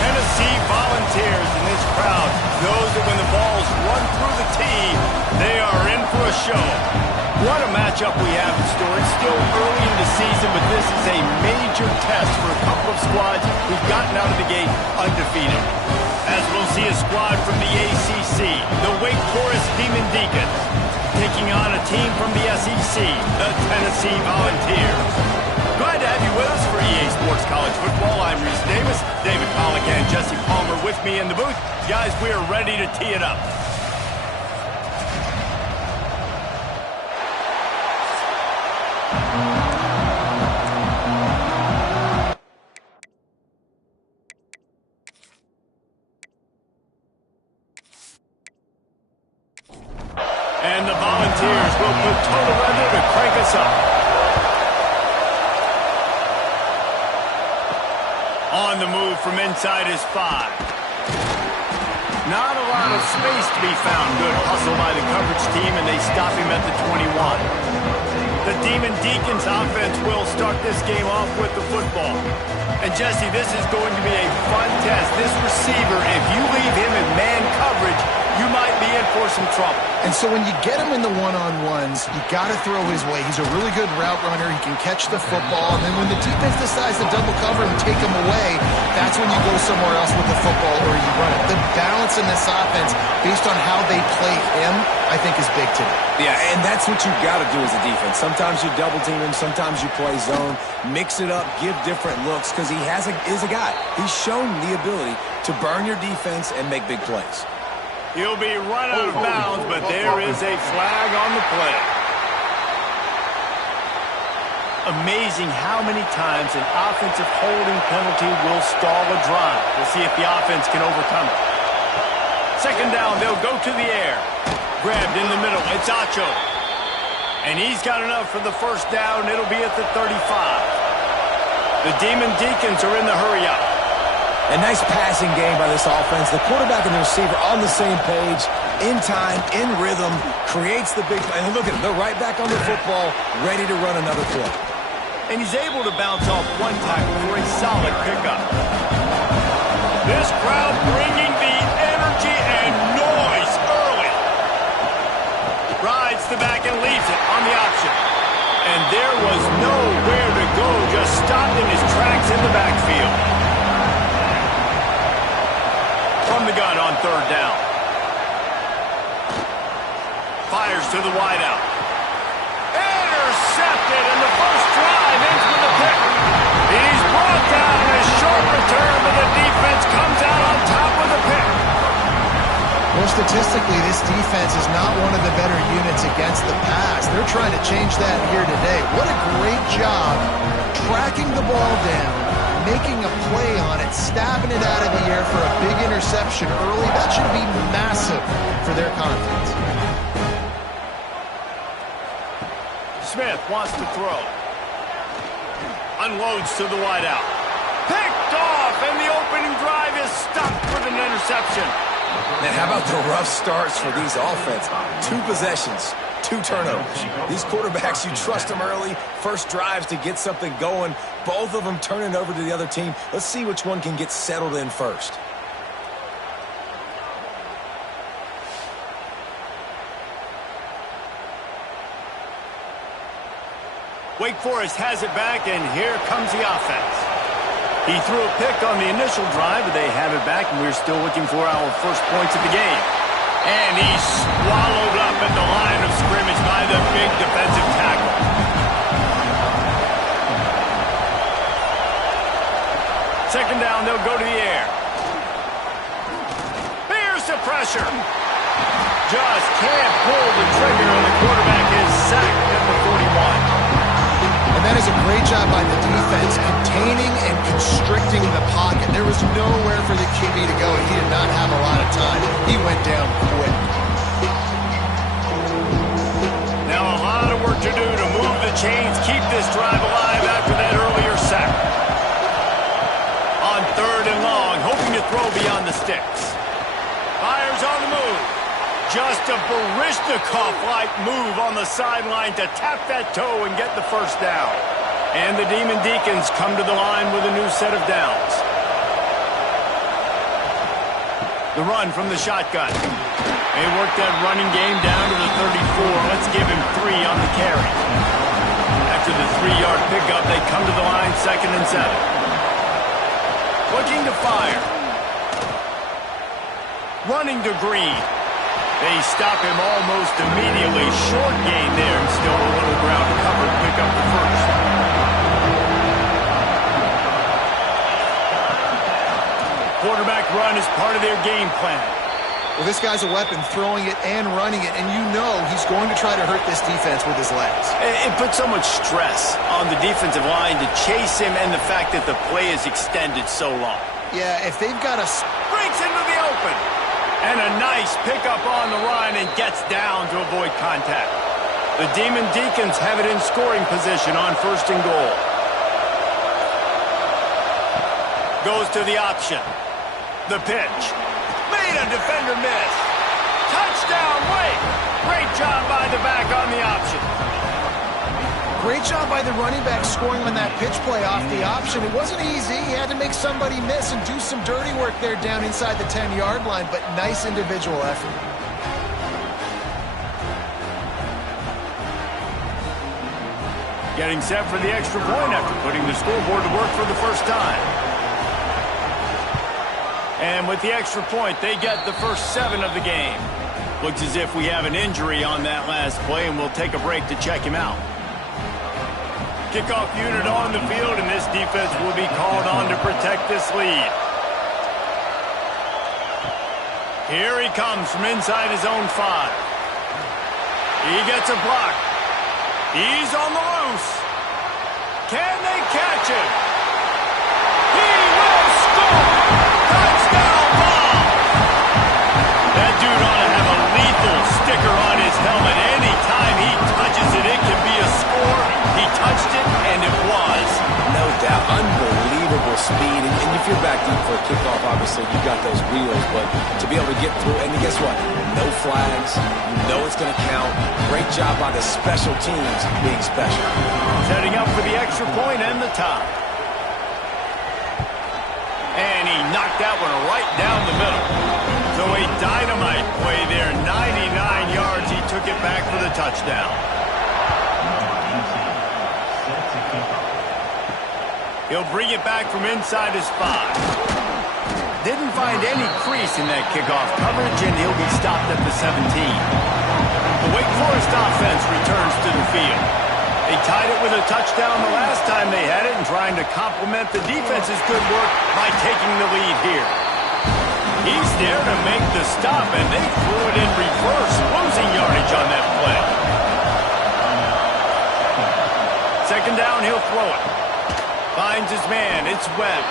Tennessee Volunteers, and this crowd knows that when the balls run through the tee, they are in for a show. What a matchup we have in store. It's still early in the season, but this is a major test for a couple of squads who've gotten out of the gate undefeated. As we'll see a squad from the ACC, the Wake Forest Demon Deacons, taking on a team from the SEC, the Tennessee Volunteers. Glad to have you with us for EA Sports College Football. I'm Reese Davis, David Pollack and Jesse Palmer with me in the booth. Guys, we are ready to tee it up. And the Volunteers will put total weather to crank us up. On the move from inside is 5. Not a lot of space to be found. Good hustle by the coverage team, and they stop him at the 21. The Demon Deacons offense will start this game off with the football. And Jesse, this is going to be a fun test. This receiver, if you leave him in man coverage, you might be in for some trouble. And so when you get him in the one-on-ones, you got to throw his way. He's a really good route runner. He can catch the football. And then when the defense decides to double cover and take him away, that's when you go somewhere else with the football or you run it. The balance in this offense, based on how they play him, I think is big today. Yeah, and that's what you've got to do as a defense. Sometimes you double team him, sometimes you play zone, mix it up, give different looks, because he is a guy. He's shown the ability to burn your defense and make big plays. He'll be run out of bounds, but there is a flag on the play. Amazing how many times an offensive holding penalty will stall a drive. We'll see if the offense can overcome it. Second down, they'll go to the air. Grabbed in the middle, it's Acho. And he's got enough for the first down. It'll be at the 35. The Demon Deacons are in the hurry-up. A nice passing game by this offense. The quarterback and the receiver on the same page, in time, in rhythm, creates the big play. And look at it, they're right back on the football, ready to run another play. And he's able to bounce off one tackle for a solid pickup. This crowd bringing the energy and noise early. Rides the back and leaves it on the option. And there was nowhere to go, just stopped in his tracks in the backfield. From the gun on third down. Fires to the wideout. Intercepted, and the first drive ends with a pick. He's brought down. A short return, but the defense comes out on top with a pick. Well, statistically, this defense is not one of the better units against the pass. They're trying to change that here today. What a great job tracking the ball down, making a play on it, stabbing it out of the air for a big interception early. That should be massive for their confidence. Smith wants to throw. Unloads to the wideout. Picked off, and the opening drive is stopped with an interception. Man, how about the rough starts for these offense? 2 possessions, 2 turnovers. These quarterbacks, you trust them early. First drives to get something going. Both of them turning over to the other team. Let's see which one can get settled in first. Wake Forest has it back, and here comes the offense. He threw a pick on the initial drive, but they have it back, and we're still looking for our first points of the game. And he's swallowed up at the line of scrimmage by the big defensive tackle. Second down, they'll go to the air. Here's the pressure. Just can't pull the trigger, and the quarterback is sacked at the 41. And that is a great job by the defense, containing and constricting the pocket. There was nowhere for the QB to go, and he did not have a lot of time. He went down quick. Now a lot of work to do to move the chains, keep this drive alive after that earlier sack. On third and long, hoping to throw beyond the sticks. Fires on the move. Just a Baryshnikov-like move on the sideline to tap that toe and get the first down. And the Demon Deacons come to the line with a new set of downs. The run from the shotgun. They work that running game down to the 34. Let's give him 3 on the carry. After the 3-yard pickup, they come to the line, 2nd and 7. Looking to fire. Running to Green. They stop him almost immediately. Short gain there and still a little ground covered. Pick up the first. Quarterback run is part of their game plan. Well, this guy's a weapon, throwing it and running it, and you know he's going to try to hurt this defense with his legs. It puts so much stress on the defensive line to chase him and the fact that the play is extended so long. Yeah, if they've got a... Breaks into the open. And a nice pickup on the run and gets down to avoid contact. The Demon Deacons have it in scoring position on 1st and goal. Goes to the option. The pitch. Made a defender miss. Touchdown, Wake. Great job by the back on the option. Great job by the running back scoring on that pitch play off the option. It wasn't easy. He had to make somebody miss and do some dirty work there down inside the 10-yard line, but nice individual effort. Getting set for the extra point after putting the scoreboard to work for the first time. And with the extra point, they get the first 7 of the game. Looks as if we have an injury on that last play, and we'll take a break to check him out. Kickoff unit on the field, and this defense will be called on to protect this lead. Here he comes from inside his own 5. He gets a block. He's on the loose. Can they catch him? He will score! Touchdown ball! That dude ought to have a lethal sticker on his helmet. Anytime he touches it, it can be a score. He touched it, and it was. No doubt. Unbelievable speed. And if you're back deep for a kickoff, obviously, you've got those wheels. But to be able to get through, and guess what? No flags. You know it's going to count. Great job by the special teams being special. Setting up for the extra point and the top. And he knocked that one right down the middle. So a dynamite play there. 99 yards. He took it back for the touchdown. He'll bring it back from inside his 5. Didn't find any crease in that kickoff coverage, and he'll be stopped at the 17. The Wake Forest offense returns to the field. They tied it with a touchdown the last time they had it and trying to complement the defense's good work by taking the lead here. He's there to make the stop, and they threw it in reverse, losing yardage on that play. 2nd down, he'll throw it. Finds his man, it's Webb.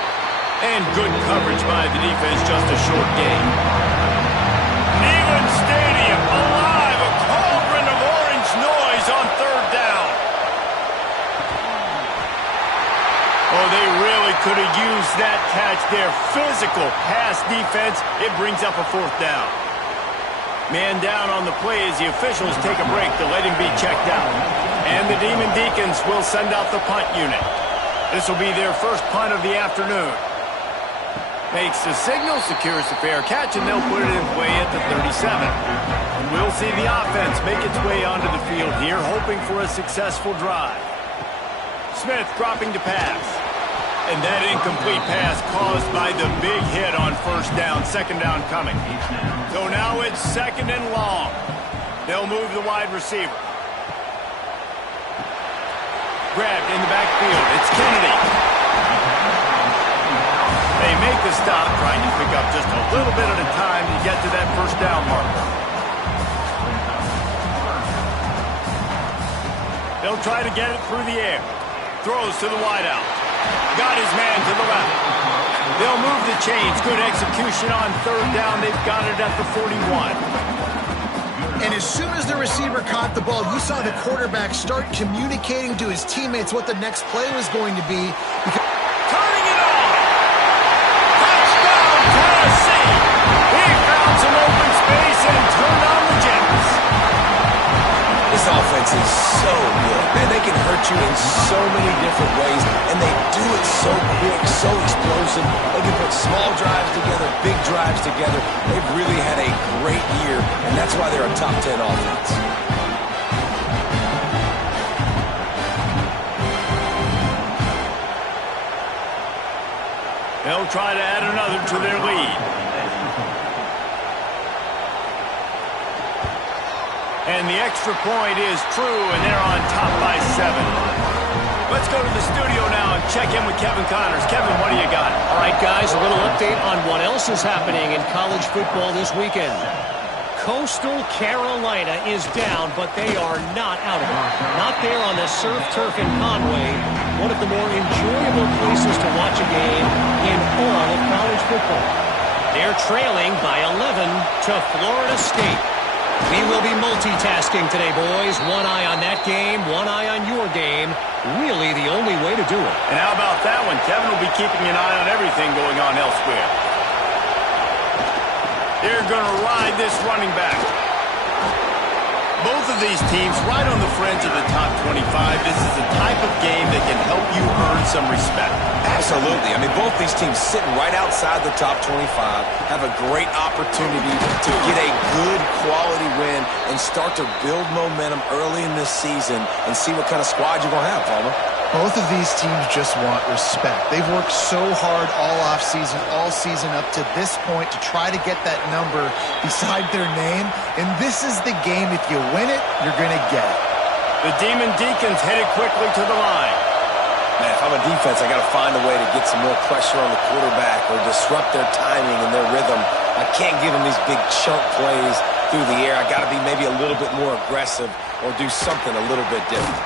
And good coverage by the defense, just a short gain. Neyland Stadium, alive, a cauldron of orange noise on 3rd down. Oh, they really could have used that catch there. Physical pass defense, it brings up a 4th down. Man down on the play as the officials take a break to let him be checked out. And the Demon Deacons will send out the punt unit. This will be their first punt of the afternoon. Makes the signal, secures the fair catch, and they'll put it in play at the 37. We'll see the offense make its way onto the field here, hoping for a successful drive. Smith dropping to pass. And that incomplete pass caused by the big hit on 1st down, 2nd down coming. So now it's 2nd and long. They'll move the wide receiver. Grabbed in the backfield. It's Kennedy. They make the stop, trying to pick up just a little bit at a time to get to that 1st down marker. They'll try to get it through the air. Throws to the wideout. Got his man to the left. They'll move the chains. Good execution on 3rd down. They've got it at the 41. And as soon as the receiver caught the ball, you saw the quarterback start communicating to his teammates what the next play was going to be. Turning it on! Touchdown, Tennessee! He found some open space and turned on the Jets. This offense is so good. Man, they can hurt hurt you in so many different ways, and they do it so quick, so explosive. They can put small drives together, big drives together. They've really had a great year, and that's why they're a top 10 offense. They'll try to add another to their lead. And the extra point is true, and they're on top by 7. Let's go to the studio now and check in with Kevin Connors. Kevin, what do you got? All right, guys, a little update on what else is happening in college football this weekend. Coastal Carolina is down, but they are not out of it. Not there on the surf turf in Conway, one of the more enjoyable places to watch a game in all of college football. They're trailing by 11 to Florida State. We will be multitasking today, boys. One eye on that game, one eye on your game. Really the only way to do it. And how about that one? Kevin will be keeping an eye on everything going on elsewhere. They're going to ride this running back. Both of these teams right on the fringe of the top 25. This is the type of game that can help you earn some respect. Absolutely. I mean, both these teams sitting right outside the top 25 have a great opportunity to get a good quality win and start to build momentum early in this season and see what kind of squad you're going to have, Palmer. Both of these teams just want respect. They've worked so hard all season up to this point to try to get that number beside their name. And this is the game. If you win it, you're going to get it. The Demon Deacons headed quickly to the line. Man, if I'm a defense, I got to find a way to get some more pressure on the quarterback or disrupt their timing and their rhythm. I can't give them these big chunk plays through the air. I got to be maybe a little bit more aggressive or do something a little bit different.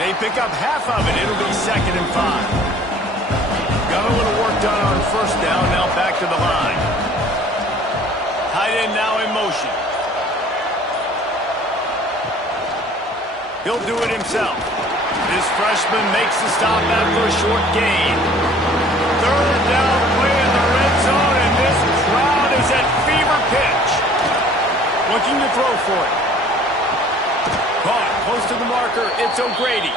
They pick up half of it. It'll be 2nd and 5. Got a little work done on first down. Now back to the line. Tight end now in motion. He'll do it himself. This freshman makes the stop after a short gain. 3rd down play in the red zone, and this crowd is at fever pitch. Looking to throw for it. Caught close to the marker. It's O'Grady.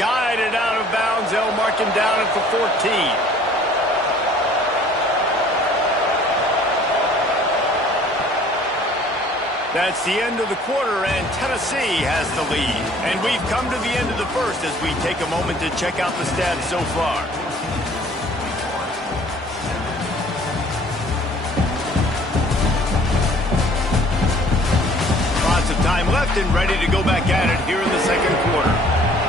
Guided out of bounds. They'll mark him down at the 14. That's the end of the quarter, and Tennessee has the lead. And we've come to the end of the first as we take a moment to check out the stats so far. Lots of time left and ready to go back at it here in the second quarter.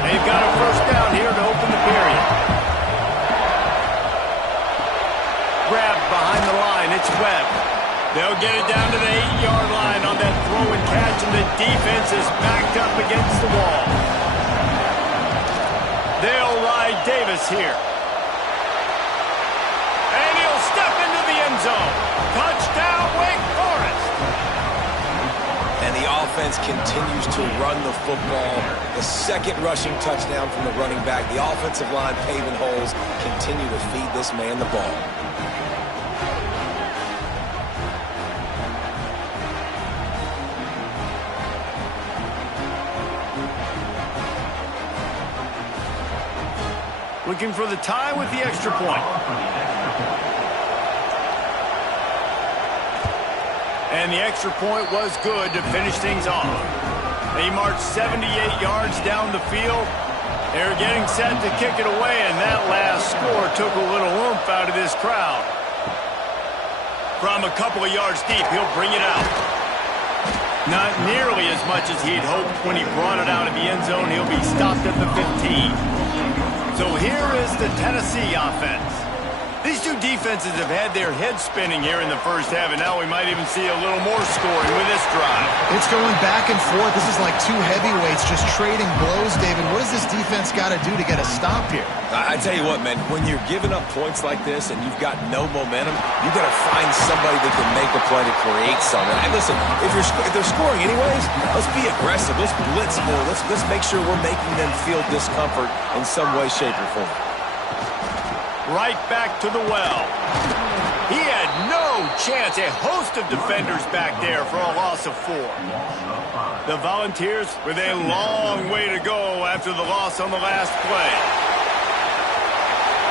They've got a first down here to open the period. Grabbed behind the line. It's Webb. They'll get it down to the 8-yard line on that throw and catch, and the defense is backed up against the wall. They'll ride Davis here. And he'll step into the end zone. Touchdown, Wake Forest. And the offense continues to run the football. The second rushing touchdown from the running back. The offensive line paving holes continue to feed this man the ball. Looking for the tie with the extra point. And the extra point was good to finish things off. They marched 78 yards down the field. They're getting set to kick it away, and that last score took a little oomph out of this crowd. From a couple of yards deep, he'll bring it out. Not nearly as much as he'd hoped when he brought it out of the end zone. He'll be stopped at the 15. So here is the Tennessee offense. These two defenses have had their heads spinning here in the first half, and now we might even see a little more scoring with this drive. It's going back and forth. This is like two heavyweights just trading blows, David. What does this defense got to do to get a stop here? I tell you what, man, when you're giving up points like this and you've got no momentum, you got to find somebody that can make a play to create something. And listen, if they're scoring anyways, let's be aggressive. Let's blitz more. Let's make sure we're making them feel discomfort in some way, shape, or form. Right back to the well. He had no chance. A host of defenders back there for a loss of 4. The Volunteers with a long way to go after the loss on the last play.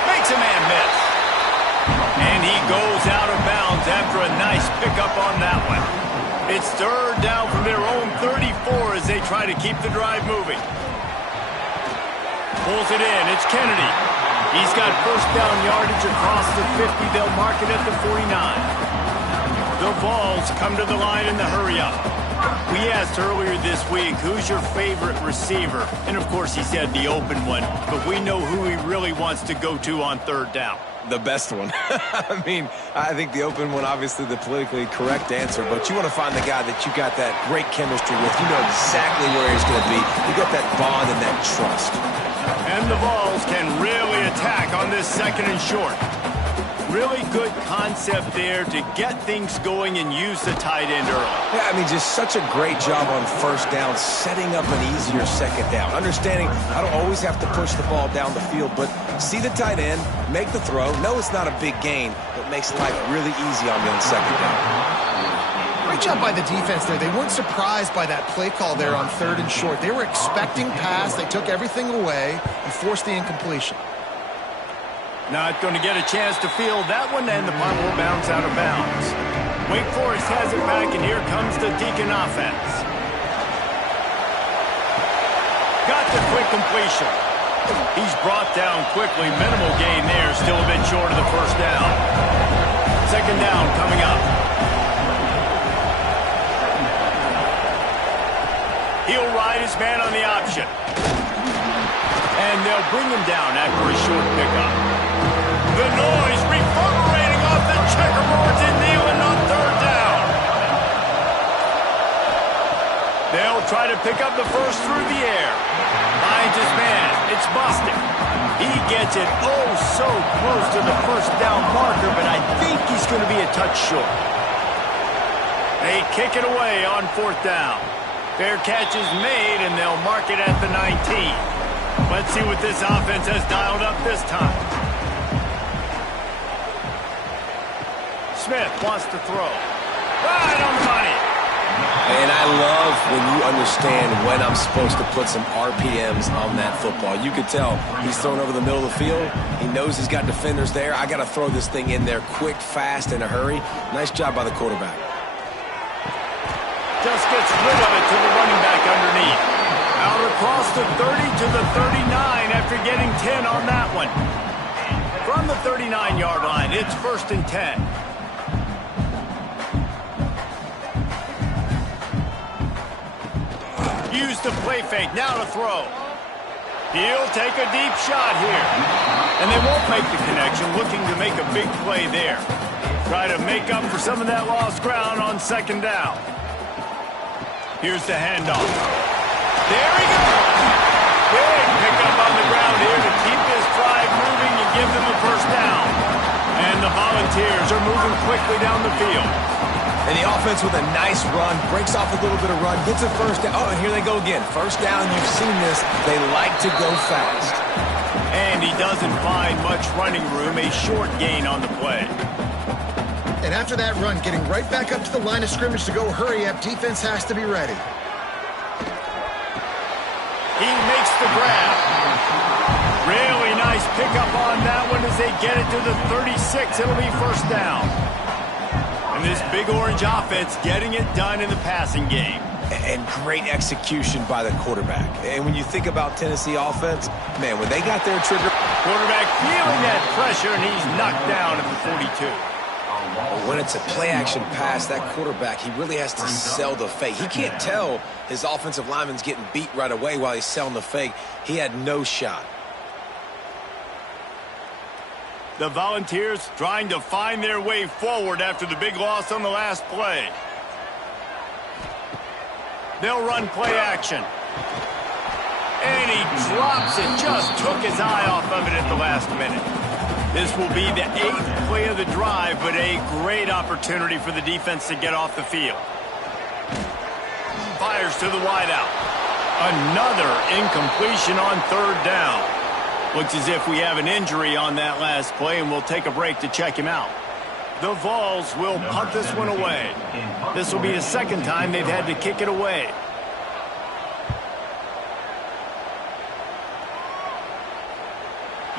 Makes a man miss. And he goes out of bounds after a nice pickup on that one. It's third down from their own 34 as they try to keep the drive moving. Pulls it in. It's Kennedy. He's got first down yardage across the 50. They'll mark it at the 49. The Vols come to the line in the hurry-up. We asked earlier this week, who's your favorite receiver? And, of course, he said the open one. But we know who he really wants to go to on third down. The best one. I mean, I think the open one, obviously the politically correct answer, but you want to find the guy that you got that great chemistry with. You know exactly where he's going to be. You got that bond and that trust. And the Vols can really attack on this second and short. Really good concept there to get things going and use the tight end early. Yeah, I mean, just such a great job on first down, setting up an easier second down. Understanding I don't always have to push the ball down the field, but see the tight end, make the throw. No, it's not a big gain, but makes life really easy on me on second down. Great job by the defense there. They weren't surprised by that play call there on third and short. They were expecting pass. They took everything away and forced the incompletion. Not going to get a chance to field that one, and the punt will bounce out of bounds. Wake Forest has it back, and here comes the Deacon offense. Got the quick completion. He's brought down quickly. Minimal gain there, still a bit short of the first down. Second down coming up. He'll ride his man on the option. And they'll bring him down after a short pickup. The noise reverberating off the checkerboards and Nealon on third down. They'll try to pick up the first through the air. Finds his man. It's Bostic. He gets it oh so close to the first down marker, but I think he's going to be a touch short. They kick it away on fourth down. Fair catch is made, and they'll mark it at the 19. Let's see what this offense has dialed up this time. Smith wants to throw. Right on the money. And I love when you understand when I'm supposed to put some RPMs on that football. You could tell he's thrown over the middle of the field. He knows he's got defenders there. I got to throw this thing in there quick, fast, in a hurry. Nice job by the quarterback. Just gets rid of it to the running back underneath. Out across the 30 to the 39 after getting 10 on that one. From the 39-yard line, it's first and 10. Use the play fake, now to throw. He'll take a deep shot here. And they won't make the connection, looking to make a big play there. Try to make up for some of that lost ground on second down. Here's the handoff. There he goes. Big pickup on the ground here to keep this drive moving and give them a first down. And the Volunteers are moving quickly down the field. And the offense with a nice run, breaks off a little bit of run, gets a first down. Oh, and here they go again. First down, you've seen this. They like to go fast. And he doesn't find much running room, a short gain on the play. And after that run, getting right back up to the line of scrimmage to go hurry up, defense has to be ready. He makes the grab. Really nice pickup on that one as they get it to the 36. It'll be first down. And this Big Orange offense getting it done in the passing game. And great execution by the quarterback. And when you think about Tennessee offense, man, when they got their trigger. Quarterback feeling that pressure, and he's knocked down at the 42. When it's a play-action pass, that quarterback, he really has to sell the fake. He can't tell his offensive lineman's getting beat right away while he's selling the fake. He had no shot. The Volunteers trying to find their way forward after the big loss on the last play. They'll run play action. And he drops it, just took his eye off of it at the last minute. This will be the 8th play of the drive, but a great opportunity for the defense to get off the field. Fires to the wideout. Another incompletion on third down. Looks as if we have an injury on that last play, and we'll take a break to check him out. The Vols will punt this one away. This will be the second time they've had to kick it away.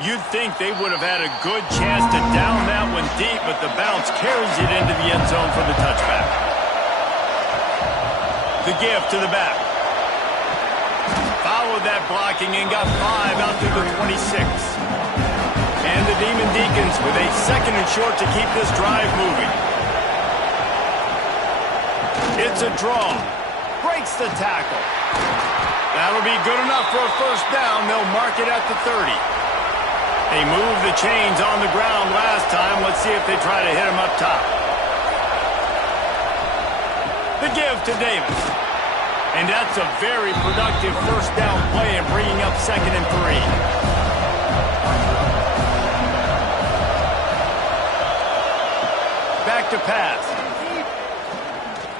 You'd think they would have had a good chance to down that one deep, but the bounce carries it into the end zone for the touchback. The give to the back. Followed that blocking and got 5 out to the 26. And the Demon Deacons with a 2nd and short to keep this drive moving. It's a draw. Breaks the tackle. That'll be good enough for a first down. They'll mark it at the 30. They moved the chains on the ground last time. Let's see if they try to hit him up top. The give to Davis. And that's a very productive first down play and bringing up 2nd and 3. Back to pass.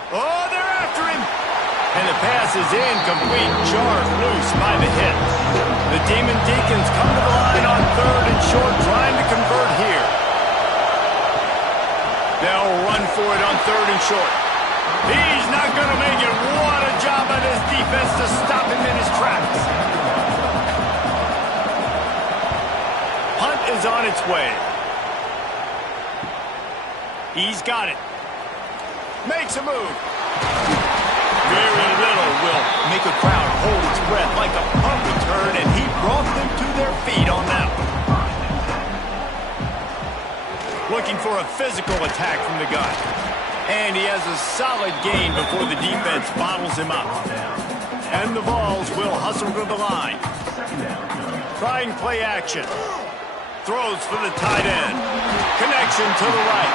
Oh, they're after him. And the pass is incomplete. Jarred loose by the hit. The Demon Deacons come to the line on 3rd and short, trying to convert here. They'll run for it on 3rd and short. He's not going to make it. What a job by this defense to stop him in his tracks. Punt is on its way. He's got it. Makes a move. Very little will make a crowd hold its breath like a punt return, and he brought them to their feet on that one. Looking for a physical attack from the gun. And he has a solid gain before the defense bottles him up. And the Vols will hustle to the line. Trying play action. Throws for the tight end. Connection to the right.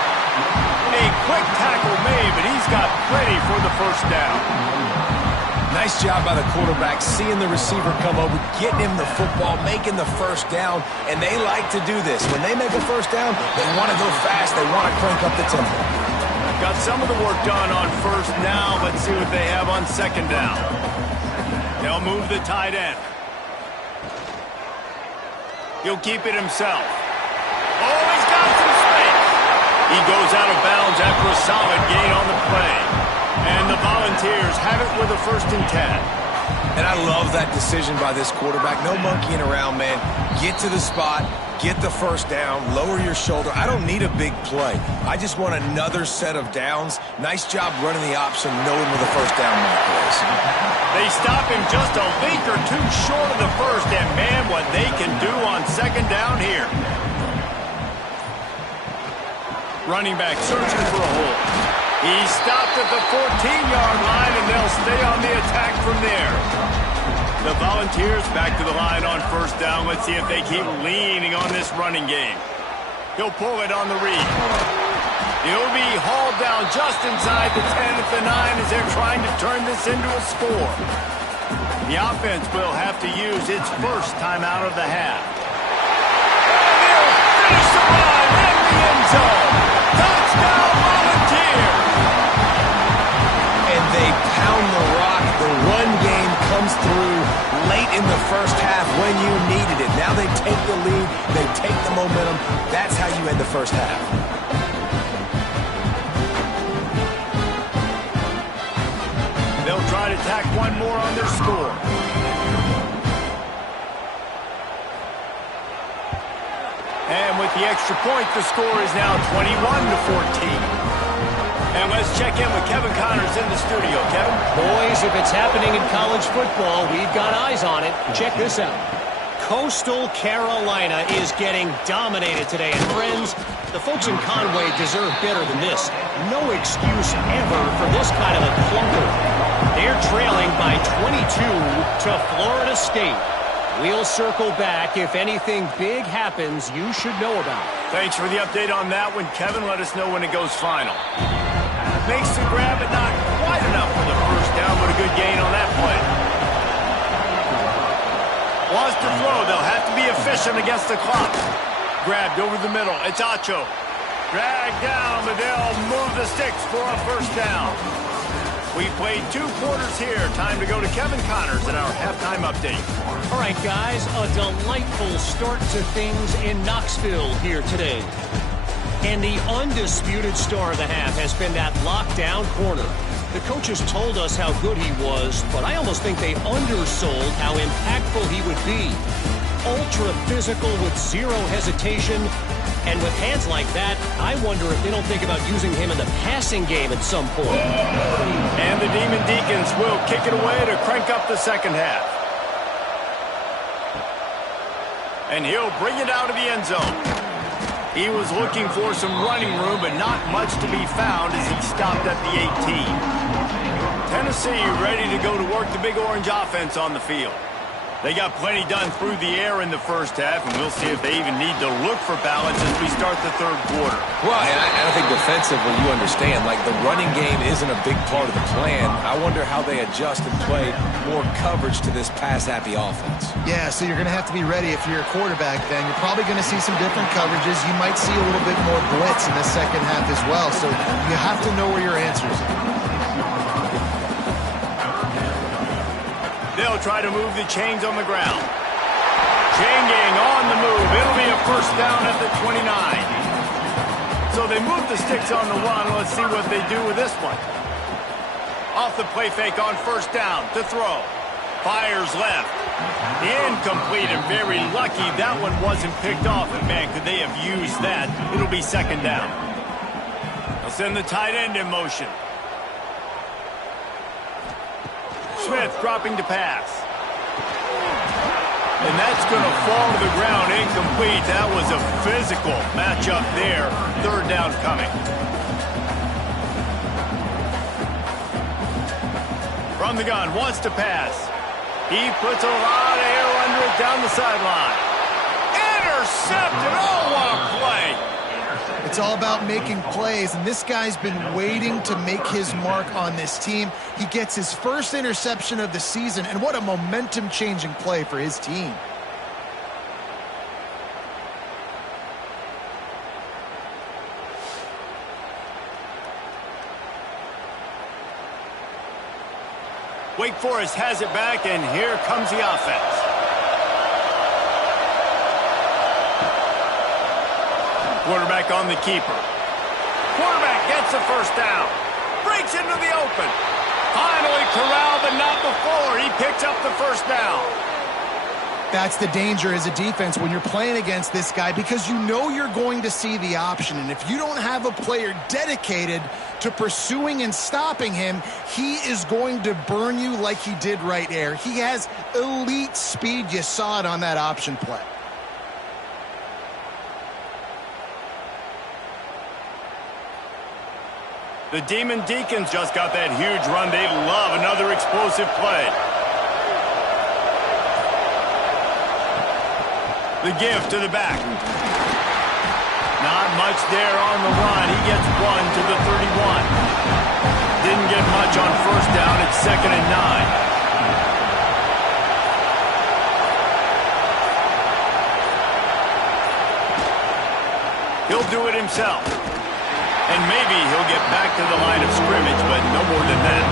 A quick tackle made, but he's got plenty for the first down. Nice job by the quarterback, seeing the receiver come over, getting him the football, making the first down, and they like to do this. When they make a first down, they want to go fast, they want to crank up the tempo. Got some of the work done on first now. Let's see what they have on 2nd down. They'll move the tight end. He'll keep it himself. Oh, he's got some space. He goes out of bounds after a solid gain on the play. And the Volunteers have it with a 1st and 10. And I love that decision by this quarterback. No monkeying around, man. Get to the spot, get the first down, lower your shoulder. I don't need a big play. I just want another set of downs. Nice job running the option, knowing where the first down mark is. They stop him just a leak or two short of the first, and man, what they can do on 2nd down here. Running back searching for a hole. He stopped at the 14-yard line, and they'll stay on the attack from there. The Volunteers back to the line on 1st down. Let's see if they keep leaning on this running game. He'll pull it on the read. He'll be hauled down just inside the 10 at the 9 as they're trying to turn this into a score. The offense will have to use its first time out of the half. And they'll finish the line in the end zone. Touchdown, Volunteers! And they pound the rock. The run game comes through late in the first half when you needed it. Now they take the lead. They take the momentum. That's how you end the first half. They'll try to tack one more on their score. And with the extra point, the score is now 21-14. And let's check in with Kevin Connors in the studio. Kevin? Boys, if it's happening in college football, we've got eyes on it. Check this out. Coastal Carolina is getting dominated today. And friends, the folks in Conway deserve better than this. No excuse ever for this kind of a clunker. They're trailing by 22 to Florida State. We'll circle back. If anything big happens, you should know about it. Thanks for the update on that one, Kevin. Let us know when it goes final. Makes the grab, but not quite enough for the first down, but a good gain on that play. Wants to throw. They'll have to be efficient against the clock. Grabbed over the middle. It's Acho. Dragged down, but they'll move the sticks for a first down. We played 2 quarters here. Time to go to Kevin Connors in our halftime update. All right, guys, a delightful start to things in Knoxville here today. And the undisputed star of the half has been that lockdown corner. The coaches told us how good he was, but I almost think they undersold how impactful he would be. Ultra physical with zero hesitation. And with hands like that, I wonder if they don't think about using him in the passing game at some point. And the Demon Deacons will kick it away to crank up the second half. And he'll bring it out of the end zone. He was looking for some running room, but not much to be found as he stopped at the 18. Tennessee ready to go to work the Big Orange offense on the field. They got plenty done through the air in the first half, and we'll see if they even need to look for balance as we start the third quarter. Well, and I think defensively, you understand, like the running game isn't a big part of the plan. I wonder how they adjust and play more coverage to this pass-happy offense. Yeah, so you're going to have to be ready if you're a quarterback then. You're probably going to see some different coverages. You might see a little bit more blitz in the second half as well, so you have to know where your answers are. They'll try to move the chains on the ground. Chain gang on the move. It'll be a first down at the 29. So they move the sticks on the run. Let's see what they do with this one. Off the play fake on first down to throw. Fires left. Incomplete and very lucky that one wasn't picked off. And man, could they have used that. It'll be second down. They'll send the tight end in motion. Smith dropping to pass. And that's going to fall to the ground incomplete. That was a physical matchup there. Third down coming. From the gun, wants to pass. He puts a lot of air under it down the sideline. Intercepted. Oh, what a play. It's all about making plays, and this guy's been waiting to make his mark on this team. He gets his first interception of the season, and what a momentum-changing play for his team. Wake Forest has it back, and here comes the offense. Quarterback on the keeper. Quarterback gets the first down. Breaks into the open. Finally corralled, but not before. He picks up the first down. That's the danger as a defense when you're playing against this guy, because you know you're going to see the option. And if you don't have a player dedicated to pursuing and stopping him, he is going to burn you like he did right there. He has elite speed. You saw it on that option play. The Demon Deacons just got that huge run. They love another explosive play. The give to the back. Not much there on the run. He gets one to the 31. Didn't get much on first down. It's 2nd and 9. He'll do it himself. And maybe he'll get back to the line of scrimmage, but no more than that.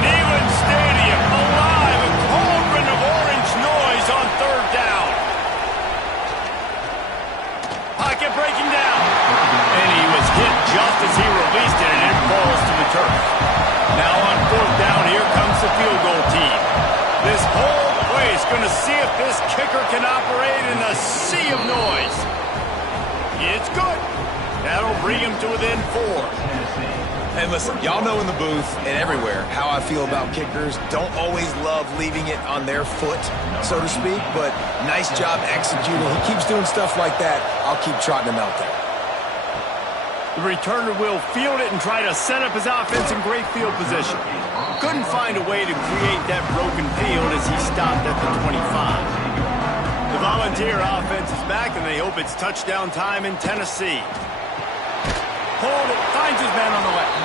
Neyland Stadium alive, a cauldron of orange noise on third down. Pocket breaking down. And he was hit just as he released it, and it falls to the turf. Now on fourth down, here comes the field goal team. This whole place going to see if this kicker can operate in a sea of noise. It's good. That'll bring him to within 4. And listen, y'all know in the booth and everywhere how I feel about kickers. Don't always love leaving it on their foot, so to speak, but nice job executing. He keeps doing stuff like that. I'll keep trotting him out there. The returner will field it and try to set up his offense in great field position. Couldn't find a way to create that broken field as he stopped at the 25. The Volunteer offense is back, and they hope it's touchdown time in Tennessee. Hold it, finds his man on the left.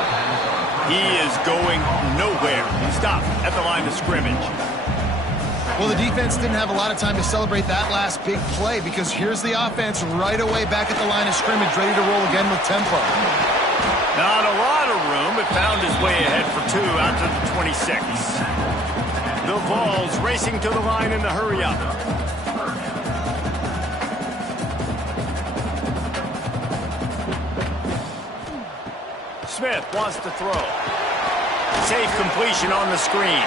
He is going nowhere. Stop at the line of scrimmage. Well, the defense didn't have a lot of time to celebrate that last big play, because here's the offense right away back at the line of scrimmage, ready to roll again with tempo. Not a lot of room, but found his way ahead for 2 out to the 26. The Vols racing to the line in the hurry up. Smith wants to throw. Safe completion on the screen.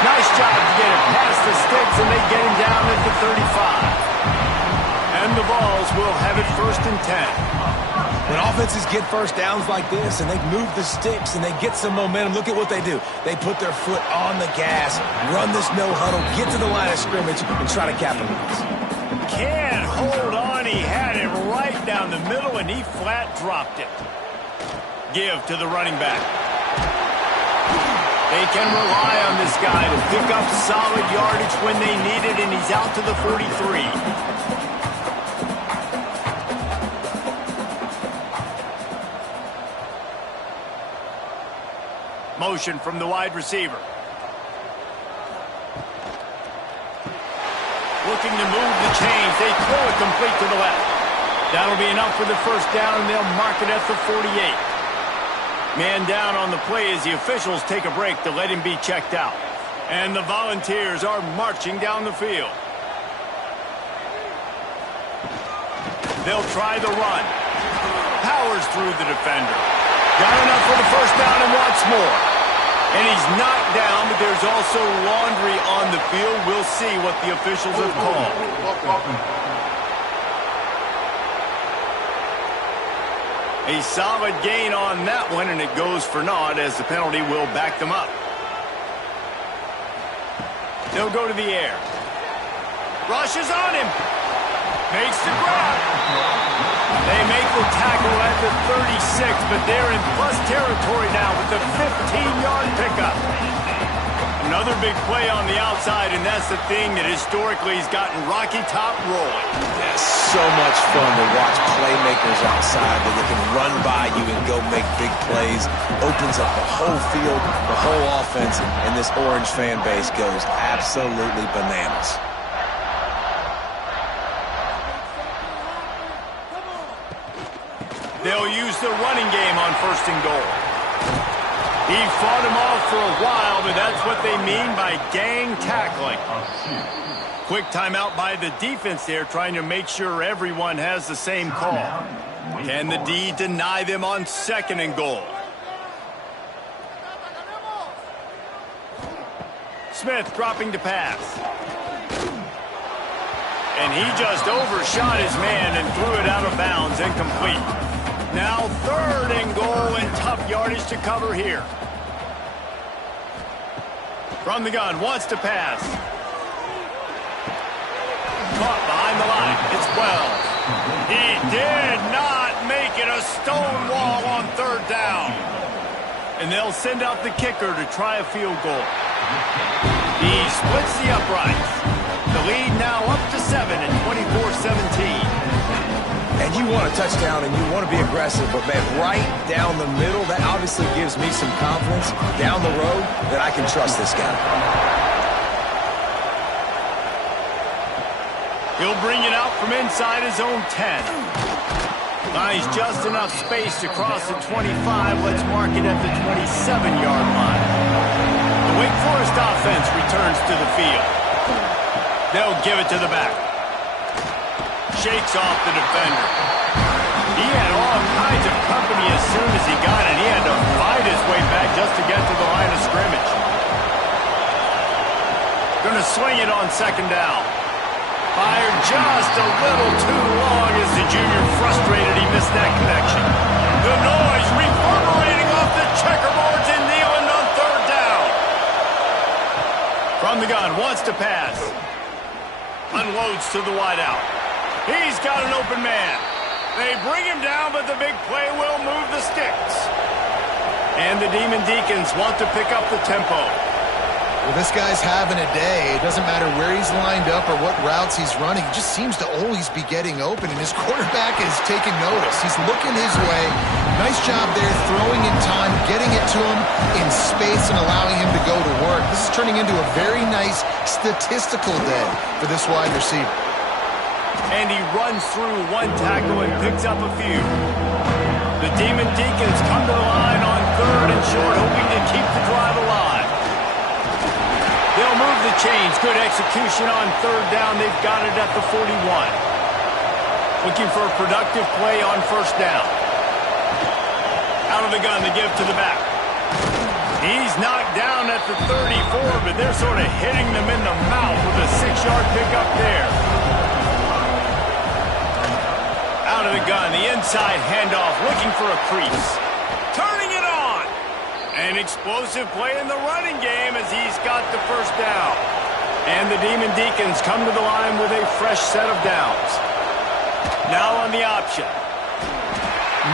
Nice job to get it past the sticks, and they get him down at the 35. And the Vols will have it 1st and 10. When offenses get first downs like this and they move the sticks and they get some momentum, look at what they do. They put their foot on the gas, run this no huddle, get to the line of scrimmage, and try to capitalize. Can't hold on. He had it right down the middle, and he flat dropped it. Give to the running back. They can rely on this guy to pick up solid yardage when they need it, and he's out to the 43. Motion from the wide receiver. Looking to move the chains. They throw it complete to the left. That'll be enough for the first down, and they'll mark it at the 48. Man down on the play as the officials take a break to let him be checked out. And the Volunteers are marching down the field. They'll try the run. Powers through the defender. Got enough for the first down and wants more. And he's knocked down, but there's also laundry on the field. We'll see what the officials have called. A solid gain on that one, and it goes for naught as the penalty will back them up. They'll go to the air. Rushes on him. Makes the grab. They make the tackle at the 36, but they're in plus territory now with the 15-yard pickup. Another big play on the outside, and that's the thing that historically has gotten Rocky Top rolling. That's so much fun to watch playmakers outside that they can run by you and go make big plays. Opens up the whole field, the whole offense, and this Orange fan base goes absolutely bananas. They'll use the running game on 1st and goal. He fought him off for a while, but that's what they mean by gang tackling. Quick timeout by the defense there, trying to make sure everyone has the same call. Can the D deny them on 2nd and goal? Smith dropping to pass. And he just overshot his man and threw it out of bounds, incomplete. Now 3rd and goal, and tough yardage to cover here. From the gun, wants to pass. Caught behind the line. It's Wells. He did not make it a stone wall on 3rd down. And they'll send out the kicker to try a field goal. He splits the uprights. The lead now up to 7 at 24-17. And you want a touchdown and you want to be aggressive, but man, right down the middle, that obviously gives me some confidence down the road that I can trust this guy. He'll bring it out from inside his own 10. Finds just enough space to cross the 25. Let's mark it at the 27-yard line. The Wake Forest offense returns to the field. They'll give it to the back. Shakes off the defender. He had all kinds of company as soon as he got it. He had to fight his way back just to get to the line of scrimmage. Going to swing it on 2nd down. Fired just a little too long as the junior frustrated. He missed that connection. The noise reverberating off the checkerboards in Neyland on 3rd down. From the gun, wants to pass. Unloads to the wideout. He's got an open man. They bring him down, but the big play will move the sticks. And the Demon Deacons want to pick up the tempo. Well, this guy's having a day. It doesn't matter where he's lined up or what routes he's running. He just seems to always be getting open, and his quarterback is taking notice. He's looking his way. Nice job there, throwing in time, getting it to him in space and allowing him to go to work. This is turning into a very nice statistical day for this wide receiver. And he runs through one tackle and picks up a few. The Demon Deacons come to the line on 3rd and short, hoping to keep the drive alive. They'll move the chains. Good execution on 3rd down. They've got it at the 41. Looking for a productive play on 1st down. Out of the gun to give to the back. He's knocked down at the 34, but they're sort of hitting them in the mouth with a 6-yard pickup there. Out of the gun, the inside handoff, looking for a crease. Turning it on. An explosive play in the running game as he's got the first down. And the Demon Deacons come to the line with a fresh set of downs. Now on the option.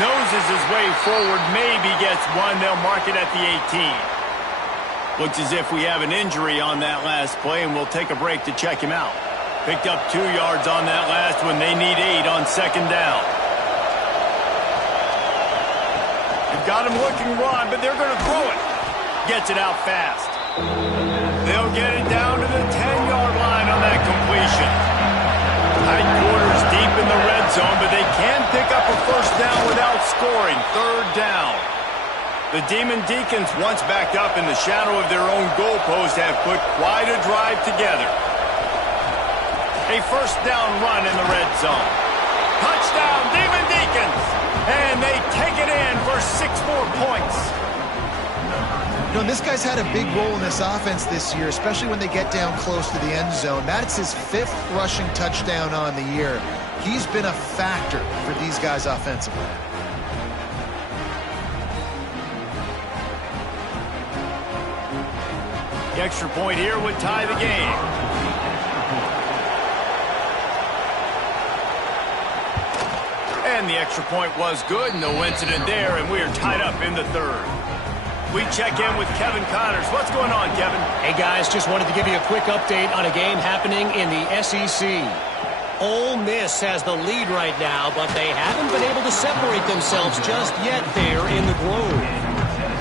Noses his way forward, maybe gets one. They'll mark it at the 18. Looks as if we have an injury on that last play, and we'll take a break to check him out. Picked up 2 yards on that last one. They need 8 on second down. They've got him looking run, but they're going to throw it. Gets it out fast. They'll get it down to the 10-yard line on that completion. Tight quarters deep in the red zone, but they can pick up a first down without scoring. Third down. The Demon Deacons, once backed up in the shadow of their own goalpost, have put quite a drive together. A first down run in the red zone. Touchdown, Demon Deacons! And they take it in for 6 more points. You know, this guy's had a big role in this offense this year, especially when they get down close to the end zone. That's his 5th rushing touchdown on the year. He's been a factor for these guys offensively. The extra point here would tie the game. And the extra point was good. No incident there, and we are tied up in the third. We check in with Kevin Connors. What's going on, Kevin? Hey, guys, just wanted to give you a quick update on a game happening in the SEC. Ole Miss has the lead right now, but they haven't been able to separate themselves just yet there in the Grove.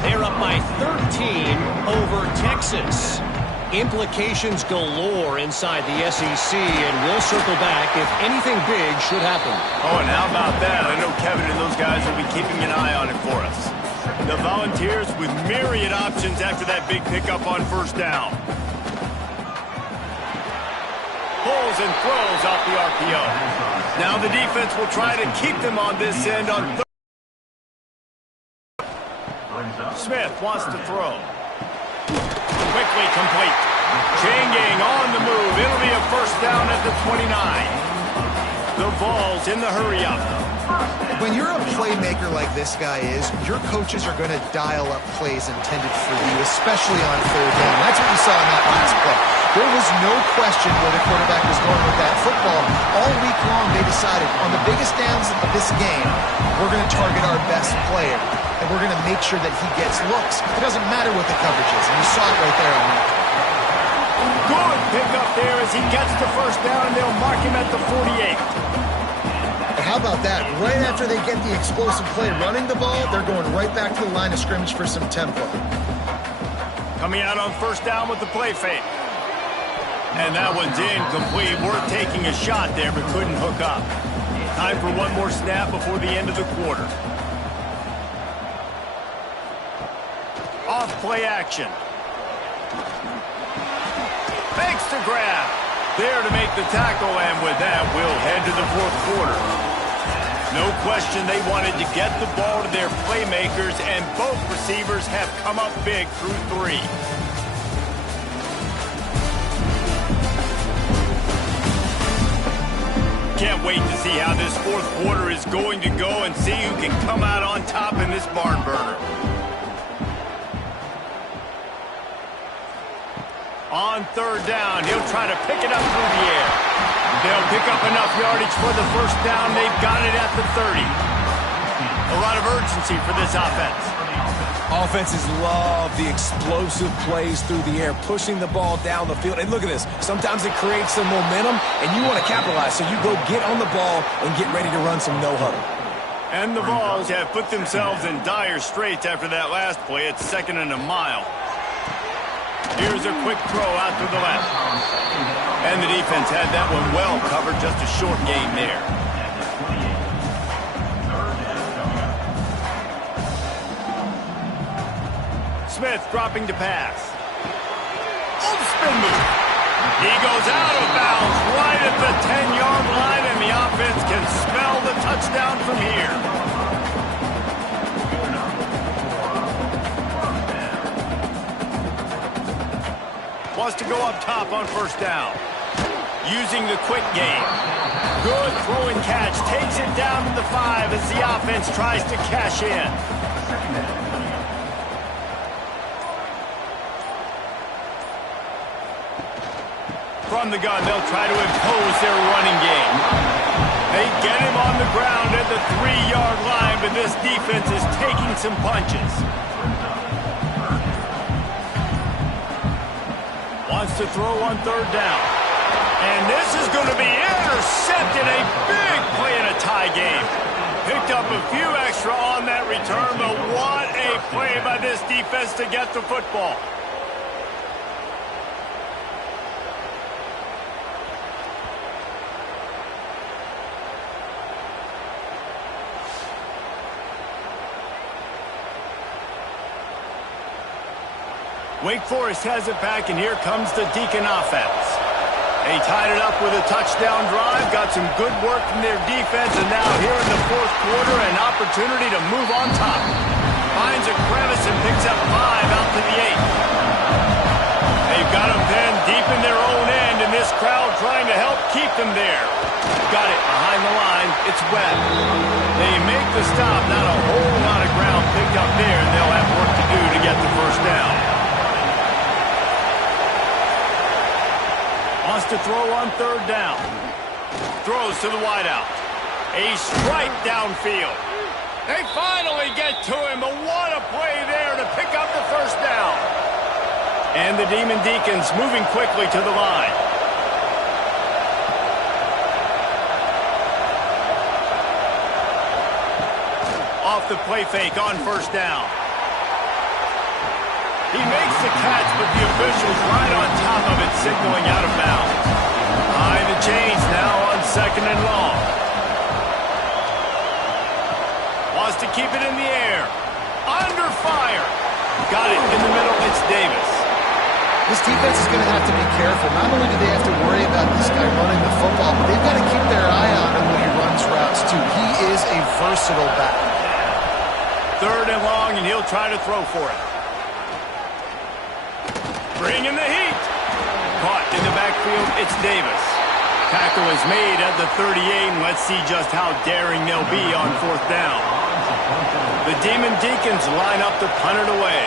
They're up by 13 over Texas. Implications galore inside the SEC, and we'll circle back if anything big should happen. Oh, and how about that? I know Kevin and those guys will be keeping an eye on it for us. The Volunteers with myriad options after that big pickup on first down. Pulls and throws off the RPO. Now the defense will try to keep them on this end on third. Smith wants to throw. Quickly complete. Changing on the move. It'll be a first down at the 29. The Vols in the hurry-up. When you're a playmaker like this guy is, your coaches are going to dial up plays intended for you, especially on third down. That's what we saw in that last play. There was no question where the quarterback was going with that football. All week long, they decided, on the biggest downs of this game, we're going to target our best player, and we're going to make sure that he gets looks. It doesn't matter what the coverage is, and you saw it right there on that. Good pickup there as he gets the first down, and they'll mark him at the 48. And how about that? Right after they get the explosive play running the ball, they're going right back to the line of scrimmage for some tempo. Coming out on first down with the play fake. And that one's incomplete. We're taking a shot there, but couldn't hook up. Time for one more snap before the end of the quarter. Off play action. Fakes to grab. There to make the tackle, and with that, we'll head to the fourth quarter. No question they wanted to get the ball to their playmakers, and both receivers have come up big through 3. Can't wait to see how this fourth quarter is going to go and see who can come out on top in this barn burner. On third down, he'll try to pick it up through the air. They'll pick up enough yardage for the first down. They've got it at the 30. A lot of urgency for this offense. Offenses love the explosive plays through the air, pushing the ball down the field. And look at this. Sometimes it creates some momentum, and you want to capitalize. So you go get on the ball and get ready to run some no-huddle. And the Vols have put themselves in dire straits after that last play. It's 2nd and a mile. Here's a quick throw out to the left. And the defense had that one well covered, just a short gain there. Smith dropping to pass. Oh, spin move. He goes out of bounds right at the 10-yard line, and the offense can smell the touchdown from here. wants to go up top on first down. Using the quick game. Good throw and catch. Takes it down to the 5 as the offense tries to cash in. From the gun, they'll try to impose their running game. They get him on the ground at the 3-yard line, but this defense is taking some punches. Wants to throw on third down. And this is going to be intercepted. A big play in a tie game. Picked up a few extra on that return, but what a play by this defense to get the football. Wake Forest has it back, and here comes the Deacon offense. They tied it up with a touchdown drive, got some good work from their defense, and now here in the fourth quarter, an opportunity to move on top. Finds a crevice and picks up 5 out to the 8. They've got them pinned deep in their own end, and this crowd trying to help keep them there. Got it behind the line. It's Webb. They make the stop. Not a whole lot of ground picked up there, and they'll have work to do to get the first down. Wants to throw on third down. Throws to the wideout. A strike downfield. They finally get to him, but what a play there to pick up the first down. And the Demon Deacons moving quickly to the line. Off the play fake on first down. He makes the catch, but the official's right on top of it, signaling out of bounds. High the chains now on second and long. Wants to keep it in the air. Under fire. Got it in the middle. It's Davis. This defense is going to have to be careful. Not only do they have to worry about this guy running the football, but they've got to keep their eye on him when he runs routes, too. He is a versatile back. Third and long, and he'll try to throw for it. Bringing the heat. Caught in the backfield, it's Davis. Tackle is made at the 38, and let's see just how daring they'll be on fourth down. The Demon Deacons line up to punt it away.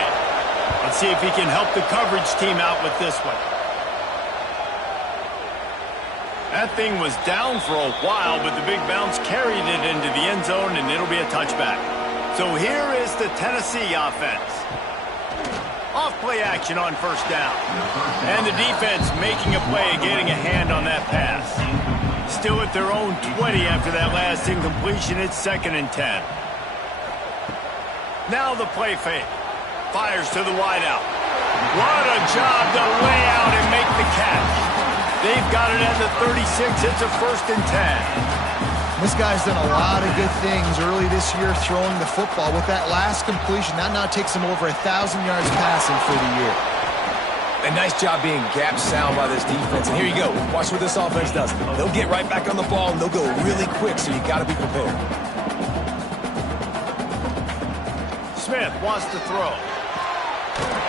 Let's see if he can help the coverage team out with this one. That thing was down for a while, but the big bounce carried it into the end zone, and it'll be a touchback. So here is the Tennessee offense. Off play action on first down. And the defense making a play, getting a hand on that pass. Still at their own 20 after that last incompletion. It's 2nd and 10. Now the play fake. Fires to the wideout. What a job to lay out and make the catch. They've got it at the 36. It's a 1st and 10. This guy's done a lot of good things early this year throwing the football. With that last completion, that now takes him over 1,000 yards passing for the year. A nice job being gap sound by this defense. And here you go. Watch what this offense does. They'll get right back on the ball, and they'll go really quick, so you got to be prepared. Smith wants to throw.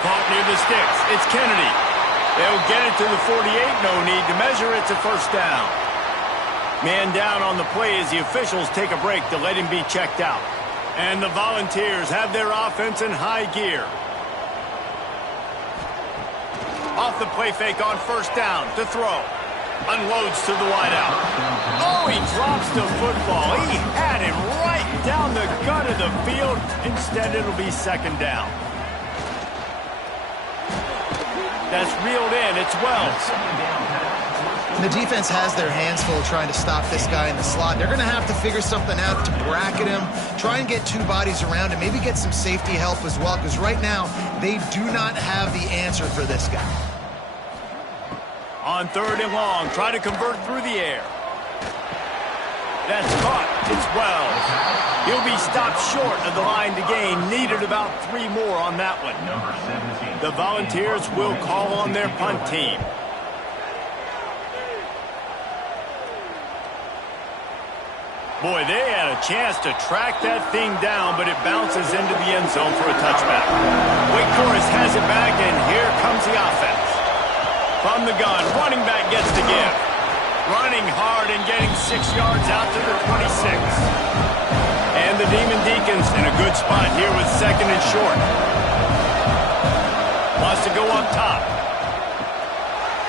Caught near the sticks. It's Kennedy. They'll get it to the 48. No need to measure. It's a first down. Man down on the play as the officials take a break to let him be checked out. And the Volunteers have their offense in high gear. Off the play fake on first down to throw. Unloads to the wideout. Oh, he drops the football. He had him right down the gut of the field. Instead, it'll be 2nd down. That's reeled in. It's Wells. The defense has their hands full trying to stop this guy in the slot. They're going to have to figure something out to bracket him, try and get 2 bodies around him, maybe get some safety help as well, because right now they do not have the answer for this guy. On 3rd and long, try to convert through the air. That's caught. It's Wells. He'll be stopped short of the line to gain. Needed about 3 more on that one. The Volunteers will call on their punt team. Boy, they had a chance to track that thing down, but it bounces into the end zone for a touchback. Wake Forest has it back, and here comes the offense. From the gun, running back gets the give. Running hard and getting 6 yards out to the 26. And the Demon Deacons in a good spot here with 2nd and short. Wants to go up top.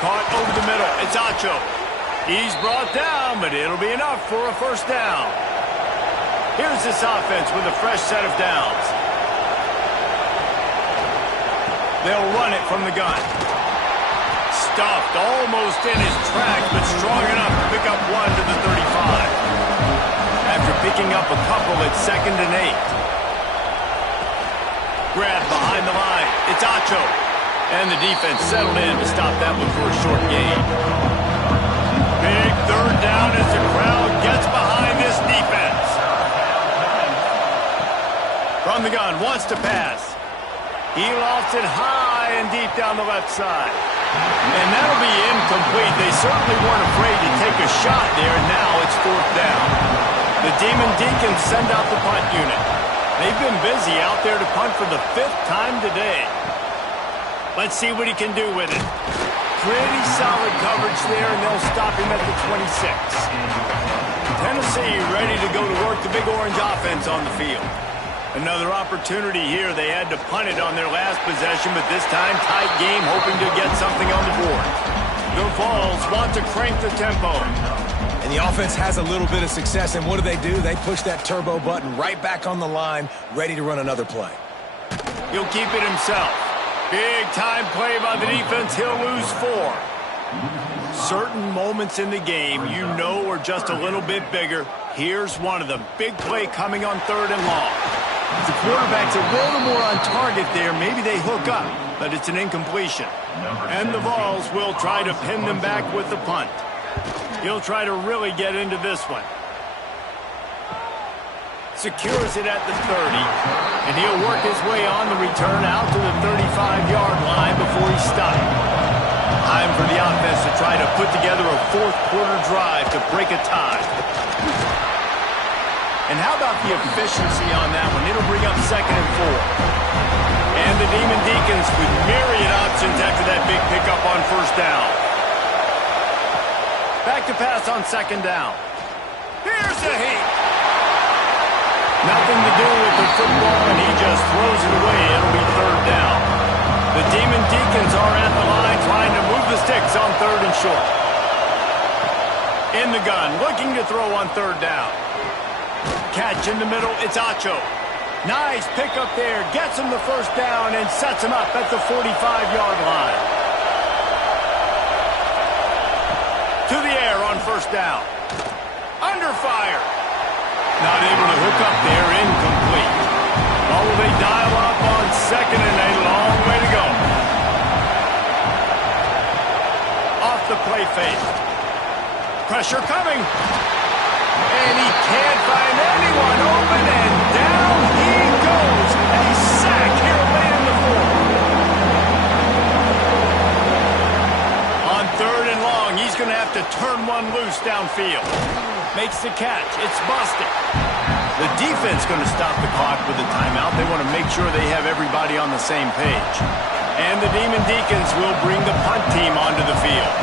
Caught over the middle. It's Acho. He's brought down, but it'll be enough for a first down. Here's this offense with a fresh set of downs. They'll run it from the gun. Stuffed almost in his tracks, but strong enough to pick up 1 to the 35. After picking up a couple at 2nd and 8. Grab behind the line. It's Acho. And the defense settled in to stop that one for a short gain. Big 3rd down as the crowd gets behind this defense. From the gun, wants to pass. He lofts it high and deep down the left side. And that'll be incomplete. They certainly weren't afraid to take a shot there. Now it's 4th down. The Demon Deacons send out the punt unit. They've been busy out there to punt for the 5th time today. Let's see what he can do with it. Pretty solid coverage there, and they'll stop him at the 26. Tennessee ready to go to work the Big Orange offense on the field. Another opportunity here. They had to punt it on their last possession, but this time tight game, hoping to get something on the board. The Vols want to crank the tempo. And the offense has a little bit of success, and what do? They push that turbo button right back on the line, ready to run another play. He'll keep it himself. Big time play by the defense. He'll lose 4. Certain moments in the game you know are just a little bit bigger. Here's one of them. Big play coming on 3rd and long. The quarterback's a little more on target there. Maybe they hook up, but it's an incompletion. And the Vols will try to pin them back with the punt. He'll try to really get into this one. Secures it at the 30, and he'll work his way on the return out to the 35-yard line before he's stopped. Time for the offense to try to put together a 4th quarter drive to break a tie. And how about the efficiency on that one? It'll bring up 2nd and 4. And the Demon Deacons with myriad options after that big pickup on 1st down. Back to pass on 2nd down. Here's the heat. Nothing to do with the football, and he just throws it away. It'll be 3rd down. The Demon Deacons are at the line trying to move the sticks on 3rd and short. In the gun, looking to throw on 3rd down. Catch in the middle, it's Acho. Nice pickup there, gets him the 1st down and sets him up at the 45-yard line. To the air on 1st down. Under fire. Not able to hook up there, incomplete. Oh, they dial up on 2nd and a long way to go. Off the play fake. Pressure coming. And he can't find anyone open, and down he goes. A sack here late in the 4th. On 3rd and long, he's going to have to turn one loose downfield. Makes the catch. It's busted. The defense going to stop the clock with a timeout. They want to make sure they have everybody on the same page. And the Demon Deacons will bring the punt team onto the field.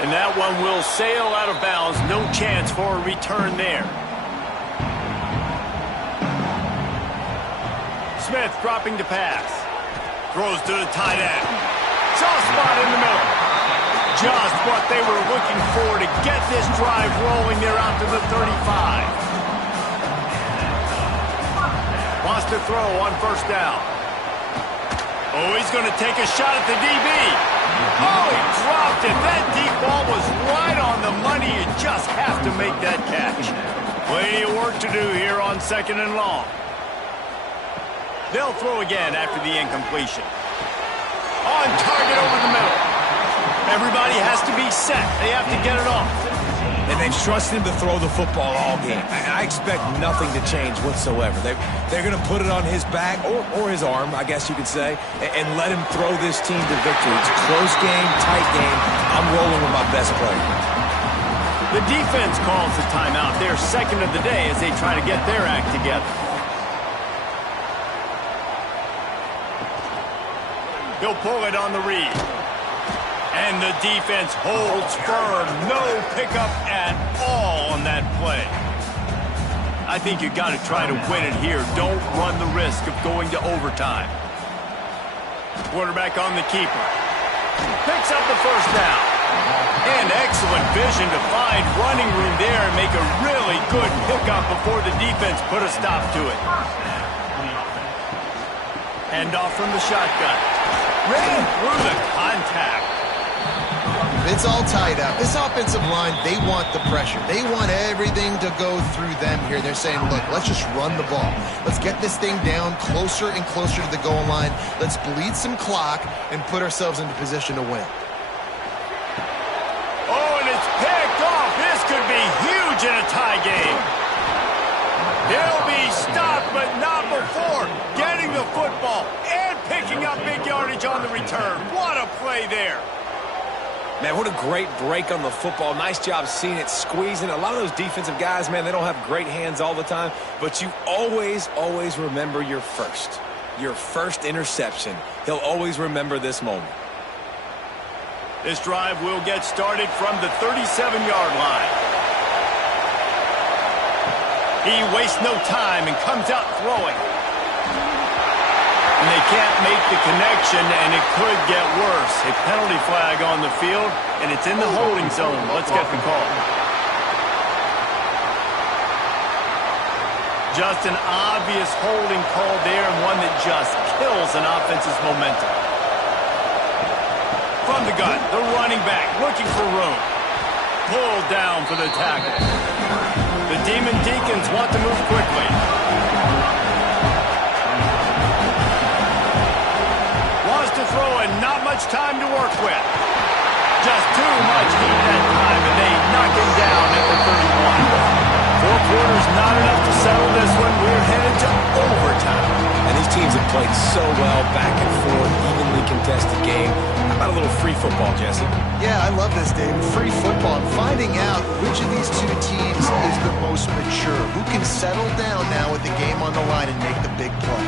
And that one will sail out of bounds. No chance for a return there. Smith dropping to pass. Throws to the tight end. Soft spot in the middle. Just what they were looking for to get this drive rolling there out to the 35. Wants to throw on 1st down. Oh, he's going to take a shot at the DB. Oh, he dropped it. That deep ball was right on the money. You just have to make that catch. Plenty of work to do here on 2nd and long. They'll throw again after the incompletion. On target over the middle. Everybody has to be set. They have to get it off. And they've trusted him to throw the football all game. I expect nothing to change whatsoever. They're going to put it on his back, or his arm, I guess you could say, and let him throw this team to victory. It's a close game, tight game. I'm rolling with my best player. The defense calls the timeout. They're 2nd of the day as they try to get their act together. He'll pull it on the read. And the defense holds firm. No pickup at all on that play. I think you got to try to win it here. Don't run the risk of going to overtime. Quarterback on the keeper. Picks up the first down. And excellent vision to find running room there and make a really good pickup before the defense put a stop to it. Handoff from the shotgun. Ran through the contact. It's all tied up. This offensive line, they want the pressure. They want everything to go through them here. They're saying, look, let's just run the ball. Let's get this thing down closer and closer to the goal line. Let's bleed some clock and put ourselves into position to win. Oh, and it's picked off. This could be huge in a tie game. He'll be stopped, but not before getting the football and picking up big yardage on the return. What a play there. Man, what a great break on the football. Nice job seeing it, squeezing. A lot of those defensive guys, man, they don't have great hands all the time, but you always, always remember your first interception. He'll always remember this moment. This drive will get started from the 37-yard line. He wastes no time and comes out throwing. And they can't make the connection, and it could get worse. A penalty flag on the field, and it's in the holding zone. Let's get the call. Just an obvious holding call there, and one that just kills an offense's momentum. From the gun, the running back looking for room. Pulled down for the tackle. The Demon Deacons want to move quickly. Wants to throw and not much time to work with. Just too much heat that time, and they knock him down at the 31. 4 quarters not enough to settle this one. We're headed to overtime. And these teams have played so well, back and forth, evenly contested game. How about a little free football, Jesse? Yeah, I love this, Dave. Free football. And finding out which of these two teams is the most mature. Who can settle down now with the game on the line and make the big play.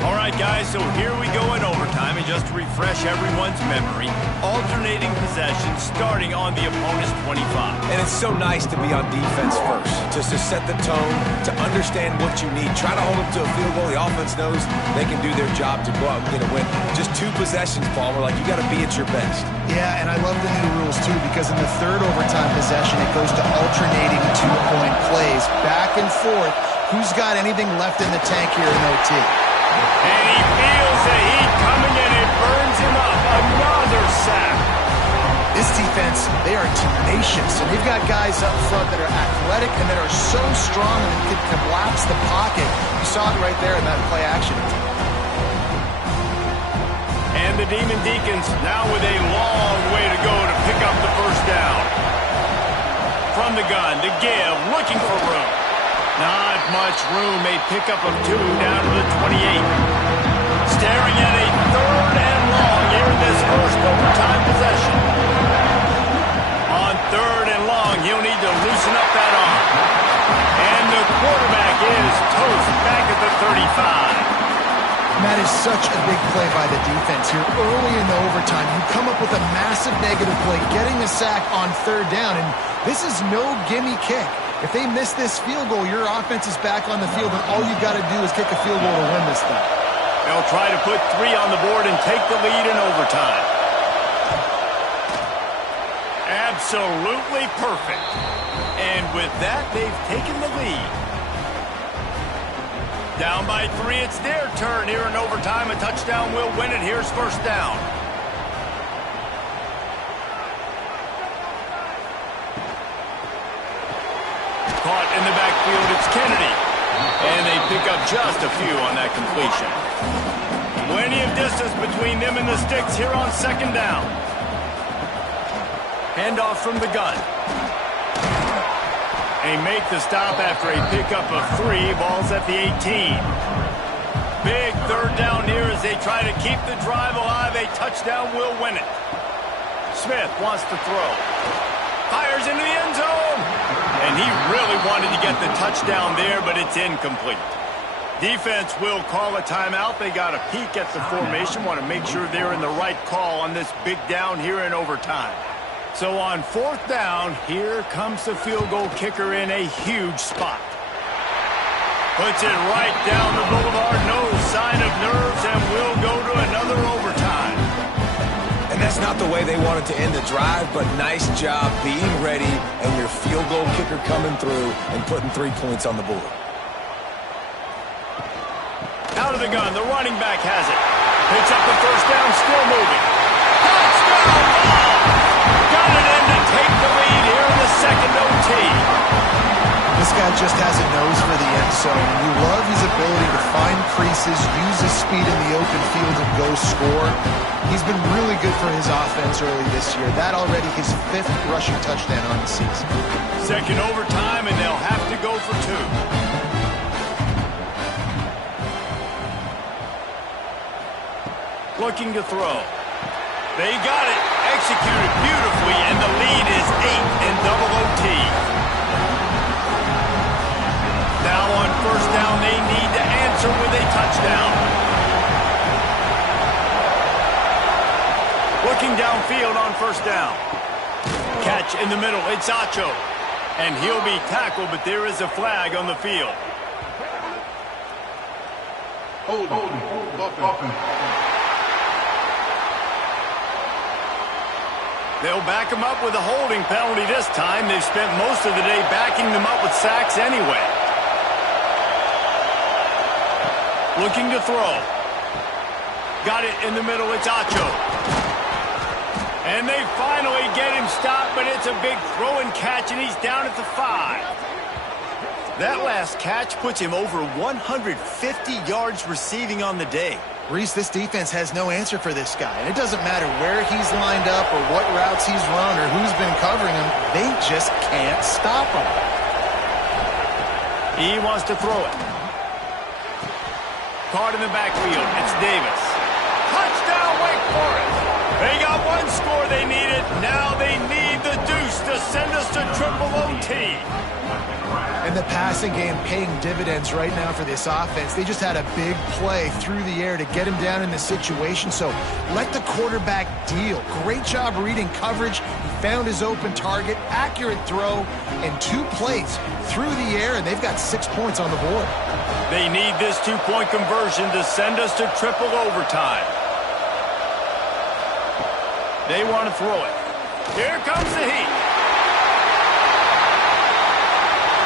All right, guys, so here we go in overtime, and just to refresh everyone's memory, alternating possessions starting on the opponent's 25. And it's so nice to be on defense first, just to set the tone, to understand what you need. Try to hold them to a field goal. The offense knows they can do their job to go out and get a win. Just 2 possessions, Paul. We're like, you got to be at your best. Yeah, and I love the new rules, too, because in the third overtime possession, it goes to alternating 2-point plays, back and forth. Who's got anything left in the tank here in OT? And he feels the heat coming in. It burns him up. Another sack. This defense, they are tenacious, and they've got guys up front that are athletic and that are so strong and can collapse the pocket. You saw it right there in that play action. And the Demon Deacons now with a long way to go to pick up the first down. From the gun, to give, looking for room. Not much room, a pickup of 2 down to the 28. Staring at a 3rd and long here in this first overtime possession. On 3rd and long, he'll need to loosen up that arm. And the quarterback is toast back at the 35. That is such a big play by the defense here. Early in the overtime, you come up with a massive negative play, getting a sack on 3rd down, and this is no gimme kick. If they miss this field goal, your offense is back on the field, and all you've got to do is kick a field goal to win this thing. They'll try to put 3 on the board and take the lead in overtime. Absolutely perfect. And with that, they've taken the lead. Down by 3, it's their turn here in overtime. A touchdown will win it. Here's first down. Caught in the backfield, it's Kennedy. And they pick up just a few on that completion. Plenty of distance between them and the sticks here on 2nd down. Handoff from the gun. They make the stop after a pickup of 3. Ball's at the 18. Big 3rd down here as they try to keep the drive alive. A touchdown will win it. Smith wants to throw. Fires into the end zone. And he really wanted to get the touchdown there, but it's incomplete. Defense will call a timeout. They got a peek at the formation, want to make sure they're in the right call on this big down here in overtime. So on 4th down, here comes the field goal kicker in a huge spot. Puts it right down the boulevard, no sign of nerves, and we'll go to another overtime. And that's not the way they wanted to end the drive, but nice job being ready and your field goal kicker coming through and putting 3 points on the board. Out of the gun, the running back has it. Picks up the first down, still moving. Touchdown ball! Got it in to take the lead here in the second OT. This guy just has a nose for the end zone. You love his ability to find creases, use his speed in the open field, and go score. He's been really good for his offense early this year. That already his 5th rushing touchdown on the season. Second overtime, and they'll have to go for 2. Looking to throw. They got it. Executed beautifully, and the lead is 8 in double OT. Now on 1st down, they need to answer with a touchdown. Looking downfield on 1st down. Catch in the middle. It's Acho. And he'll be tackled, but there is a flag on the field. Hold on. They'll back him up with a holding penalty this time. They've spent most of the day backing them up with sacks anyway. Looking to throw. Got it in the middle. It's Acho. And they finally get him stopped, but it's a big throw and catch, and he's down at the 5. That last catch puts him over 150 yards receiving on the day. Reese, this defense has no answer for this guy. And it doesn't matter where he's lined up or what routes he's run or who's been covering him. They just can't stop him. He wants to throw it. Caught in the backfield. It's Davis. Touchdown, Wake Forest. They got one score they needed. Now they need the deuce to send us to triple OT. And the passing game paying dividends right now for this offense. They just had a big play through the air to get him down in this situation. So let the quarterback deal. Great job reading coverage. He found his open target, accurate throw, and 2 plays through the air, and they've got 6 points on the board. They need this 2-point conversion to send us to triple overtime. They want to throw it. Here comes the heat.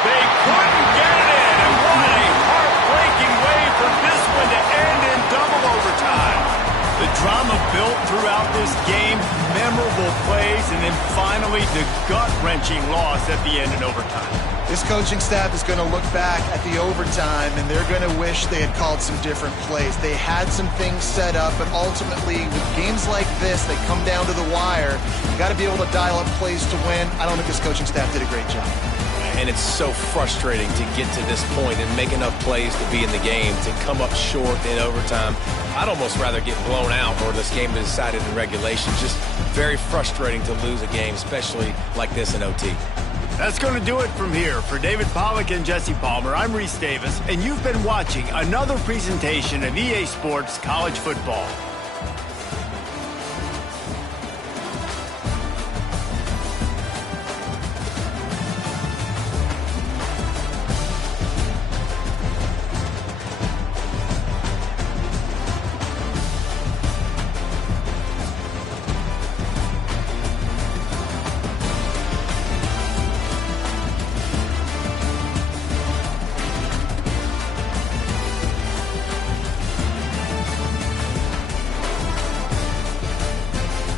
They couldn't get it in, and what a heartbreaking way for this one to end in double overtime. The drama built throughout this game, memorable plays, and then finally the gut-wrenching loss at the end in overtime. This coaching staff is going to look back at the overtime, and they're going to wish they had called some different plays. They had some things set up, but ultimately, with games like this, they come down to the wire. You got to be able to dial up plays to win. I don't think this coaching staff did a great job. And it's so frustrating to get to this point and make enough plays to be in the game, to come up short in overtime. I'd almost rather get blown out or this game is decided in regulation. Just very frustrating to lose a game, especially like this in OT. That's going to do it from here. For David Pollack and Jesse Palmer, I'm Reese Davis, and you've been watching another presentation of EA Sports College Football.